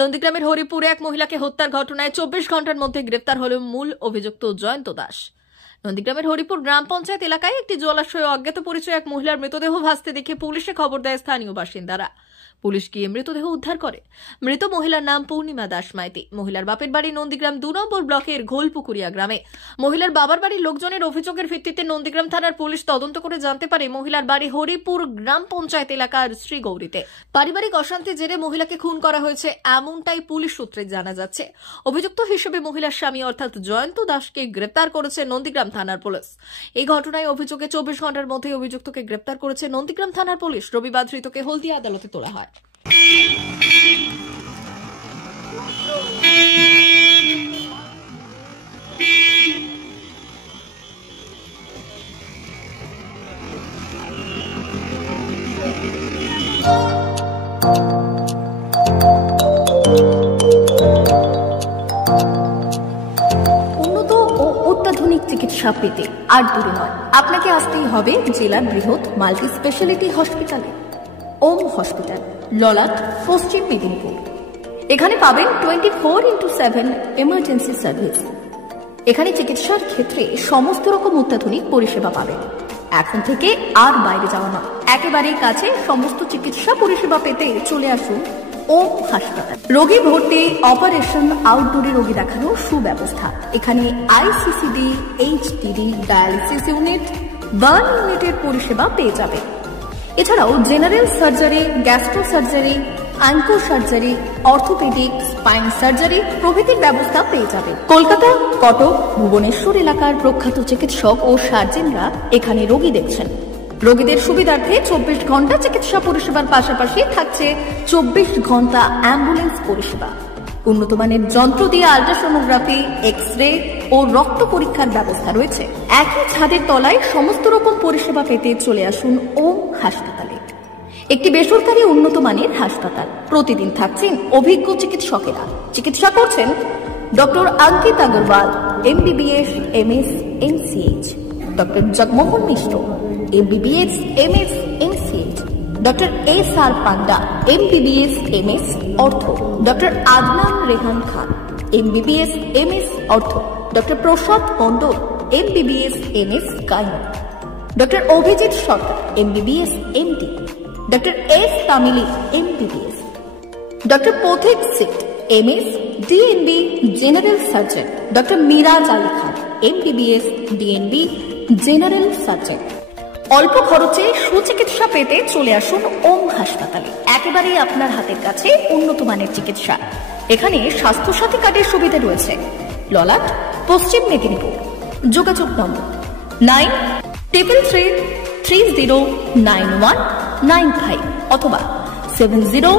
নন্দীগ্রামের হরিপুরে এক মহিলাকে হত্যার ঘটনায় 24 ঘন্টার মধ্যে গ্রেফতার হল মূল অভিযুক্ত জয়ন্ত দাস। নন্দীগ্রামের হরিপুর গ্রাম পঞ্চায়েত এলাকায় একটি জলাশয়ে অজ্ঞাত পরিচয় এক মহিলার মৃতদেহ ভাসতে দেখে পুলিশে খবর দেয় স্থানীয় বাসিন্দারা। পুলিশ গিয়ে মৃতদেহ উদ্ধার করে। মৃত মহিলার নাম পূর্ণিমা দাস মাইতি। মহিলার বাপের বাড়ি নন্দীগ্রাম 2 নম্বর ব্লকের ঘোলপুকুরিয়া গ্রামে। মহিলার বাবার বাড়ির লোকজনের অভিযোগের ভিত্তিতে নন্দীগ্রাম থানার পুলিশ তদন্ত করে জানতে পারে মহিলার বাড়ি হরিপুর গ্রাম পঞ্চায়েত এলাকার শ্রীগৌরীতে। পারিবারিক অশান্তি জেরে মহিলাকে খুন করা হয়েছে এমনটাই পুলিশ সূত্রে জানা যাচ্ছে। অভিযুক্ত হিসেবে মহিলার স্বামী অর্থাৎ জয়ন্ত দাসকে গ্রেপ্তার করেছে নন্দীগ্রাম থানার পুলিশ। এই ঘটনায় অভিযোগে 24 ঘন্টার মধ্যে অভিযুক্তকে গ্রেপ্তার করেছে নন্দীগ্রাম থানার পুলিশ। রবিবার ধৃতকে হলদিয়া আদালতে তোলা হয়। উন্নত ও অত্যাধুনিক চিকিৎসা পেতে আর দূরে নয়, আপনাকে আসতেই হবে জেলার বৃহৎ মাল্টি স্পেশালিটি হসপিটালে, ওম হসপিটাল, ললাট, পশ্চিম মেদিনীপুর। এখানে পাবেন 24x7 এমার্জেন্সি সার্ভিস। এখানে চিকিৎসার ক্ষেত্রে সমস্ত রকম অত্যাধুনিক পরিষেবা পাবেন। এখন থেকে আর বাইরে যাওয়া নয়, একেবারেই কাছে সমস্ত চিকিৎসা পরিষেবা পেতে চলে আসুন ওম হাসপাতাল। রোগী ভর্তি, অপারেশন, আউটডোরে রোগী দেখানোর সুব্যবস্থা। এখানে ICCD, HDD, dialysis unit, burn ইউনিটের পরিষেবা পেয়ে যাবে। এছাড়াও general surgery, gastro surgery, onco surgery, orthopaedic, spine surgery প্রভৃতির ব্যবস্থা পেয়ে যাবে। কলকাতা, কটক, ভুবনেশ্বর এলাকার প্রখ্যাত চিকিৎসক ও সার্জনরা এখানে রোগী দেখছেন। রোগীদের সুবিধার্থে 24 ঘন্টা চিকিৎসা পরিষেবার পাশাপাশি থাকছে 24 ঘন্টা অ্যাম্বুলেন্স পরিষেবা। উন্নত মানের যন্ত্র দিয়ে আল্ট্রাসোনোগ্রাফি, এক্স-রে ও রক্ত পরীক্ষার ব্যবস্থা রয়েছে। একই ছাদের তলায় সমস্ত রকম পরিষেবা পেতে চলে আসুন ওম হাসপাতালে। একটি বেসরকারি উন্নত মানের হাসপাতাল। প্রতিদিন থাকছেন অভিজ্ঞ চিকিৎসকেরা। চিকিৎসা করছেন doctor Ankit Agarwal, MBBS, MS, MCH, doctor Jagmohan Mishra, MBBS, MS, MCH, doctor SR Panda, MBBS, MS, ortho, doctor Adnan Rehan Khan, MBBS, MS, ortho, doctor Prasad Mondal, MBBS, MS, gyno, doctor Abhijit Sarkar, MBBS, MD, doctor S Tamili, MBBS, doctor Pathik সিট, MS, DNB, general surgeon, doctor Miraj Ali Khan, MBBS, DNB, general surgeon. অল্প খরচে সুচিকিৎসা পেতে চলে আসুন ওম হাসপাতালে। একেবারেই আপনার হাতের কাছে উন্নত মানের চিকিৎসা। এখানে স্বাস্থ্যসাথী কার্ডের সুবিধা রয়েছে। ললাট, পশ্চিম মেদিনীপুর। যোগাযোগ নম্বর 9333309195 অথবা 70